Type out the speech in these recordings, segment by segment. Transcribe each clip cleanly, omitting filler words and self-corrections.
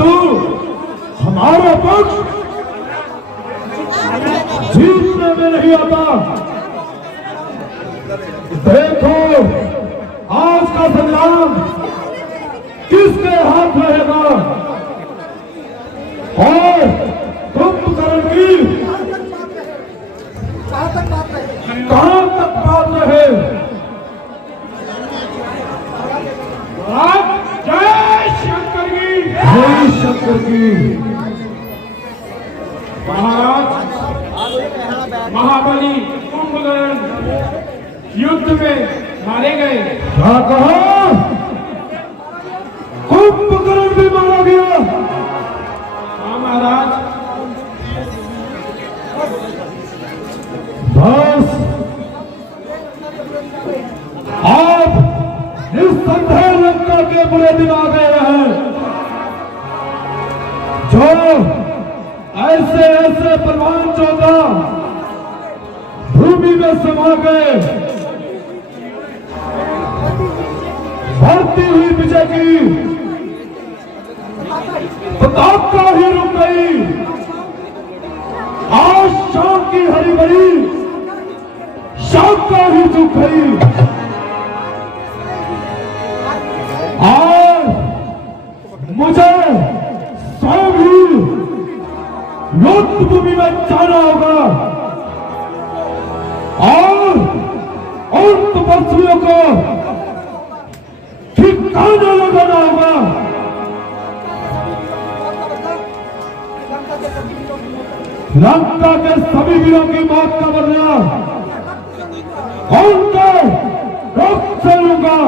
परंतु हमारा पक्ष जीतने में नहीं आता। देखो आज का संग्राम किसके हाथ रहेगा और कुंभकर्ण की कहां तक बात रहे। जय शंकर की, जय शंकर की। महाराज महाबली कुंभकर्ण युद्ध में मारे गए। क्या कहा? कुंभकर्ण भी मारा गया? हाँ महाराज। बस आप निस्संदेह लंका के बुरे दिन आ गए हैं, जो ऐसे ऐसे बलवान योद्धा भूमि में समा गए, बढ़ती हुई विजय की पताका ही रुक गई। आज शाम की हरी भरी शाखा ही झुक गई। और मुझे स्वयं ही युद्ध भूमि में जाना होगा और उन तपस्वियों को ठिकाना लगाना होगा। लंका के सभी वीरों की मौत का बदला उनको रोक से लूंगा।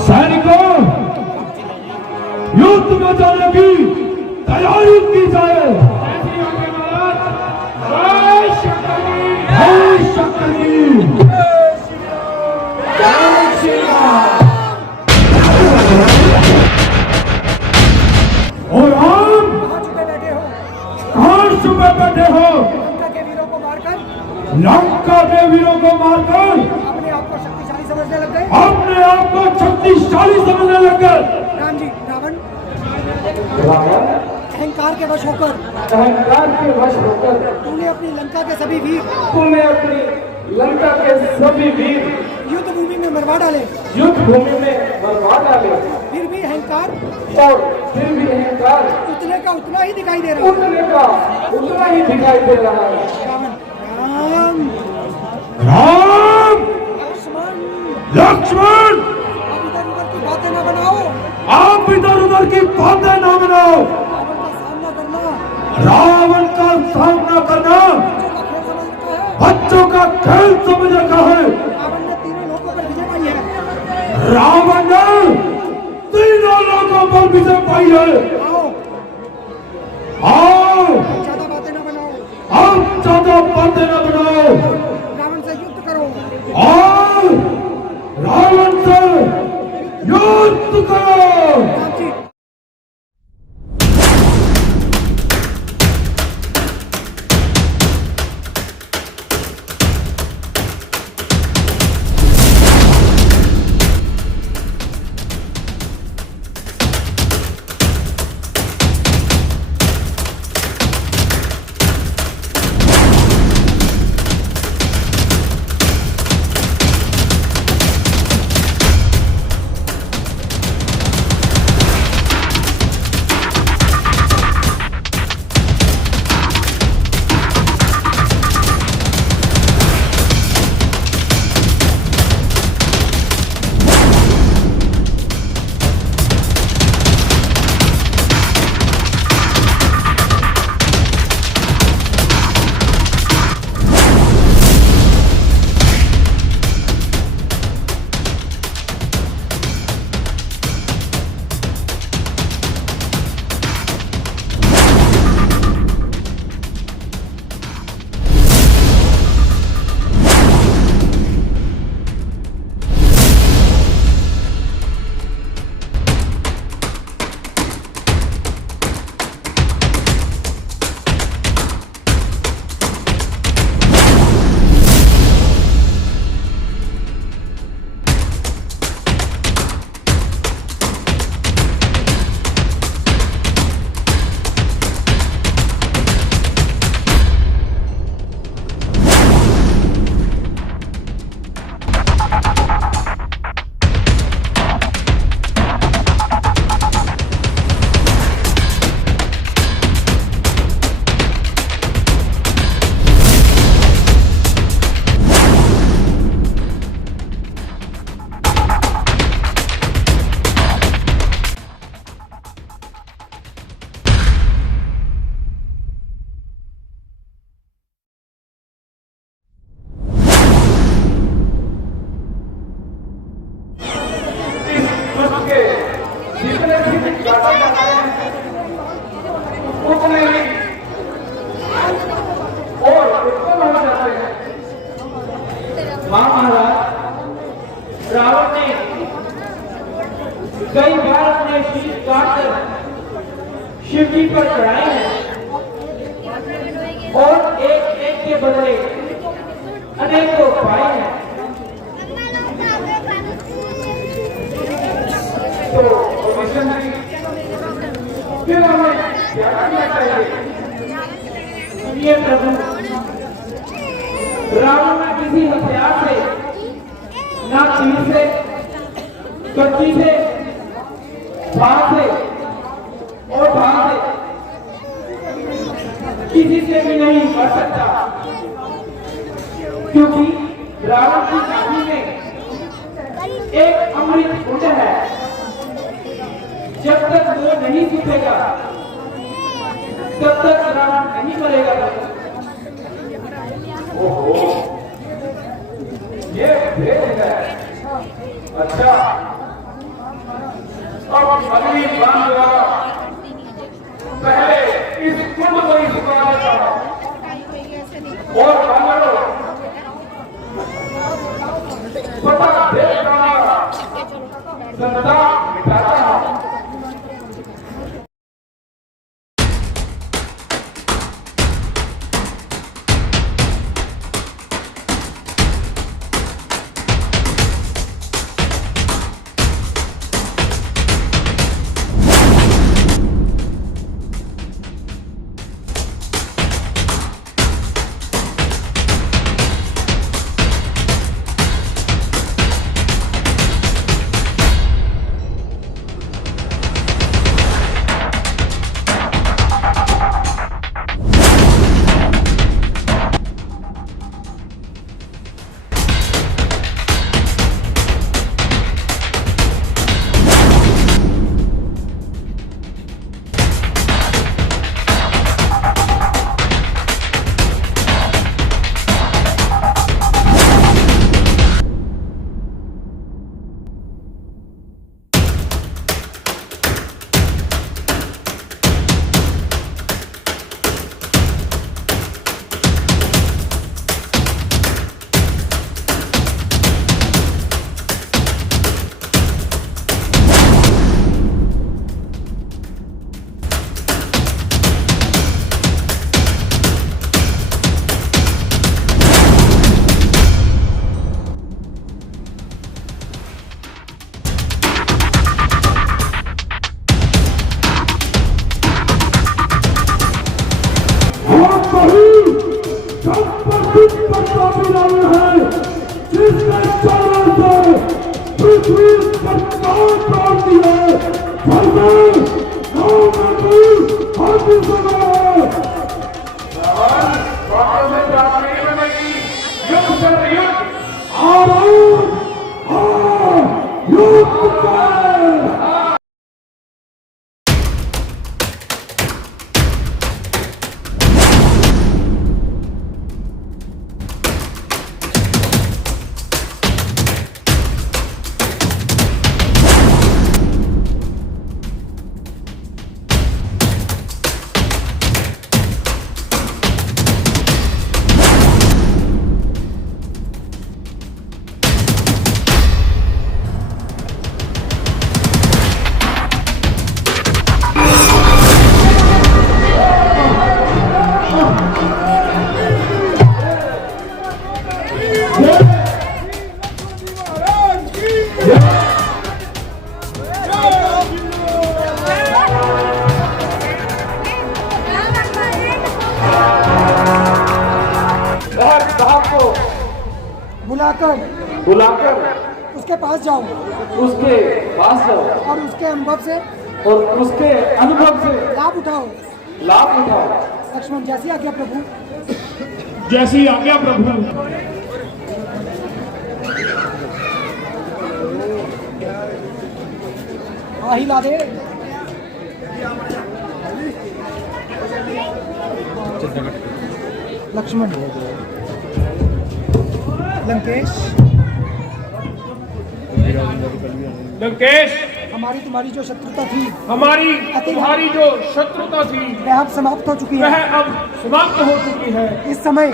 सैनिकों, युद्ध में जाने की तैयारी की जाए। जय शंकर की, जय शंकर की। और हम कहां छुपे बैठे हो? लंका के वीरों को मारकर अपने आप को शक्तिशाली समझने लग गए। अपने आप को शक्तिशाली समझने लग गए। राम जी, रावण अहंकार के वश होकर तूने अपनी लंका के सभी वीर युद्ध भूमि में मरवा डाले। फिर भी अहंकार उतने का उतना ही दिखाई दे रहा है। राम राम लक्ष्मण, आप इधर उधर की बातें आप इधर उधर की बातें न बनाओ। ना बनाओ। रावण का सामना करना रावण का सामना करना बच्चों का खेल समझ बच्चों का खेल समझ रखा है। रावण ने तीनों लोगों पर विजय पाई है। रावण ने तीनों लोगों पर विजय पाई है। आओ ज्यादा बातें न बनाओ। अब ज्यादा बातें न बनाओ रावण से युद्ध करो। और रावण से युद्ध करो। राम जी, गाड़ियां हैं उतने ही और उत्पन्न हो जाते हैं। महाराज रावण ने कई बार अपने शीश काटकर शिव जी पर चढ़ाए हैं और एक एक के बदले अनेकों पाए हैं। तो भविष्य में फिर हमें क्या करना चाहिए? ये प्रभु रावण ने किसी हथियार से, ना तीर से, कच्ची से, बाण से और ढाल से किसी से भी नहीं कर सकता, क्योंकि रावण की नाभि में एक अमृत कुंड है। जब तक वो नहीं सूखेगा तब तक रावण नहीं मरेगा। ओहो, ये भेद है। अच्छा, अब अगली बात दोबारा पहले इस कुंड को ही सुखाना चाहो और बांधो पता देता संतान मिटाता है। बुलाकर उसके पास जाओ और उसके अनुभव से लाभ उठाओ। लक्ष्मण, जैसी आज्ञा प्रभु। जैसी आज्ञा प्रभु। ही ला दे। लक्ष्मण, लंकेश, हमारी तुम्हारी जो शत्रुता थी हमारी तुम्हारी जो शत्रुता थी वह अब समाप्त हो चुकी वह है। अब समाप्त हो चुकी है। इस समय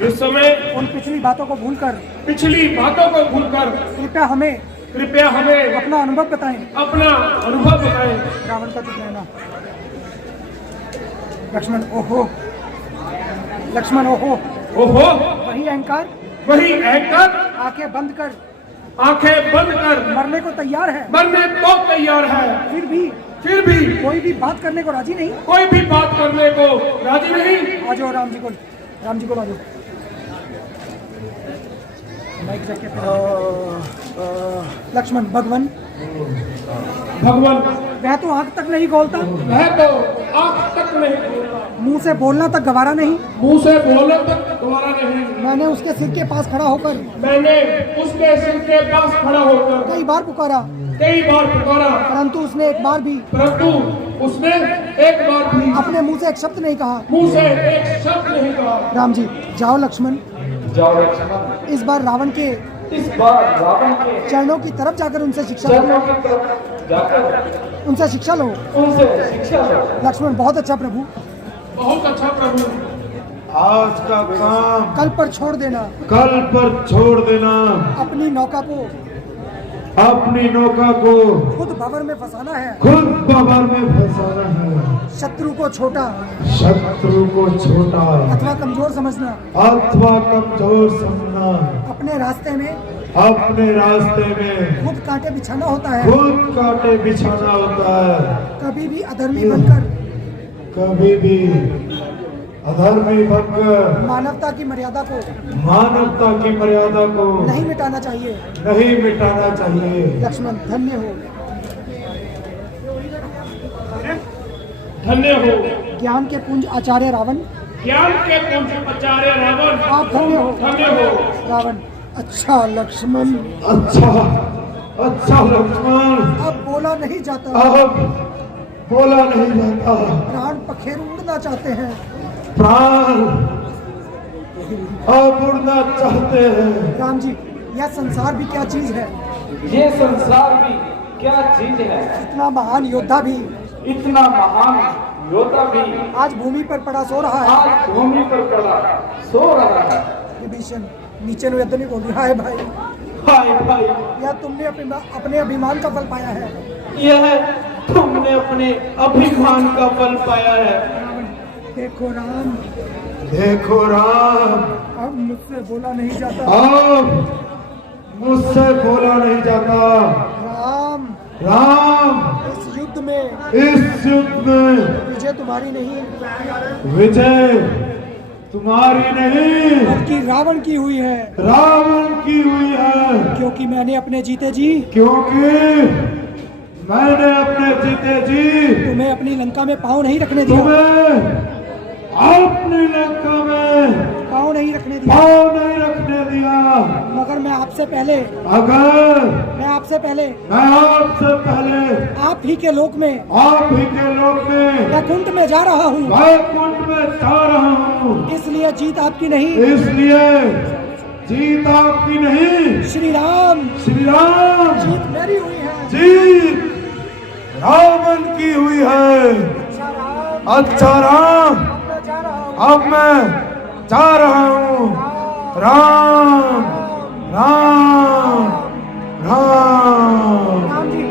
इस समय उन पिछली बातों को भूलकर पिछली बातों को भूलकर कृपया हमें अपना अनुभव बताएं। अपना अनुभव बताएं। रावण का चुप रहना। लक्ष्मण ओहो, लक्ष्मण ओहो, ओहो, वही अहंकार आंखें बंद कर मरने को तैयार है, मरने को तैयार है। फिर भी कोई भी बात करने को राजी नहीं। कोई भी बात करने को राजी नहीं। आ जाओ राम जी को आ जाओ। माइक जाके लक्ष्मण भगवान वह तो आंख तक नहीं खोलता, वह तो आंख तक नहीं खोलता, मुंह से बोलना तक गवारा नहीं। मुंह से बोलना तक गवारा नहीं। मैंने उसके सिर के पास खड़ा होकर कई बार पुकारा, परंतु उसने एक बार भी अपने मुंह से एक शब्द नहीं कहा। राम जी जाओ लक्ष्मण, इस बार रावण के चरणों की तरफ जाकर उनसे शिक्षा लो। लक्ष्मण बहुत अच्छा प्रभु, आज का काम कल पर छोड़ देना। अपनी नौका को खुद भंवर में फंसाना है। शत्रु को छोटा अथवा कमजोर समझना। अपने रास्ते में खुद कांटे बिछाना होता है। कभी भी अधर्मी बनकर मानवता की मर्यादा को नहीं मिटाना चाहिए। लक्ष्मण धन्य हो ज्ञान के पुंज आचार्य रावण। आप धन्य हो रावण। अच्छा लक्ष्मण, अब बोला नहीं जाता। प्राण पखेरु उड़ना चाहते हैं। राम जी यह संसार भी क्या चीज है। इतना महान योद्धा भी आज भूमि पर पड़ा सो रहा है। विभीषण नीचे नो यदि बोली हाय भाई, यह तुमने अपने अभिमान का फल पाया है। देखो राम, अब मुझसे बोला नहीं जाता। राम इस युद्ध में विजय तुम्हारी नहीं बल्कि रावण की हुई है। क्योंकि मैंने अपने जीते जी तुम्हें अपनी लंका में पाँव नहीं रखने दिया। मगर मैं आपसे पहले आप ही के लोक में वैकुंठ में जा रहा हूँ। इसलिए जीत आपकी नहीं। श्री राम जीत मेरी हुई है। रावण की हुई है। अच्छा राम, अब मैं जा रहा हूँ। राम जी,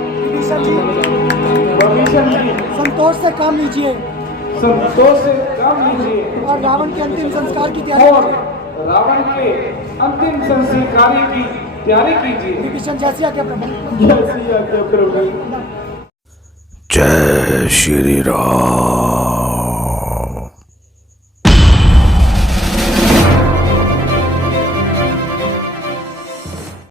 विभीषण जी संतोष से काम लीजिए और रावण के अंतिम संस्कार की तैयारी कीजिए। विभीषण जैसी आज्ञा प्रभु। जय श्री राम।